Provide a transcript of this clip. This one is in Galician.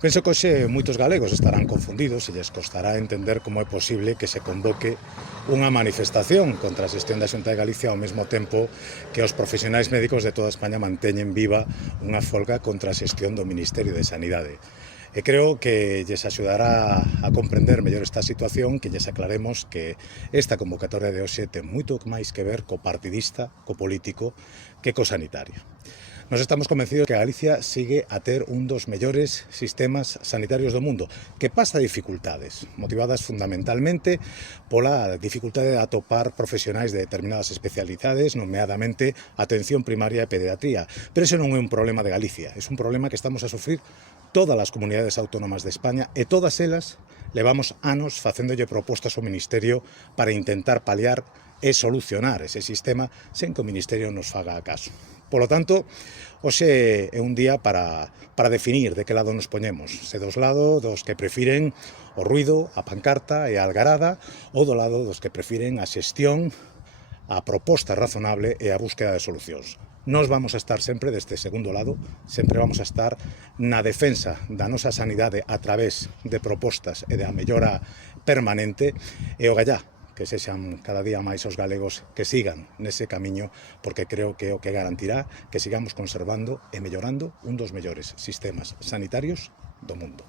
Penso que hoxe moitos galegos estarán confundidos e lles costará entender como é posible que se convoque unha manifestación contra a xestión da Xunta de Galicia ao mesmo tempo que os profesionais médicos de toda España manteñen viva unha folga contra a xestión do Ministerio de Sanidade. E creo que lles axudará a comprender mellor esta situación que lles aclaremos que esta convocatoria de hoxe ten moito máis que ver co partidista, co político, que co sanitario. Nos estamos convencidos que Galicia sigue a ter un dos mellores sistemas sanitarios do mundo, que pasa dificultades, motivadas fundamentalmente pola dificultade de atopar profesionais de determinadas especialidades, nomeadamente atención primaria e pediatría. Pero ese non é un problema de Galicia, é un problema que estamos a sufrir todas as comunidades autónomas de España e todas elas levamos anos facéndolle propostas ao Ministerio para intentar paliar e solucionar ese sistema sen que o Ministerio nos faga caso. Polo tanto, hoxe é un día para definir de que lado nos poñemos, se dos lados dos que prefiren o ruido, a pancarta e a algarada, ou do lado dos que prefiren a xestión, a proposta razonable e a búsqueda de solucións. Nós vamos a estar sempre deste segundo lado, sempre vamos a estar na defensa da nosa sanidade a través de propostas e da mellora permanente e o gallá que sexan cada día máis os galegos que sigan nese camiño, porque creo que é o que garantirá que sigamos conservando e mellorando un dos mellores sistemas sanitarios do mundo.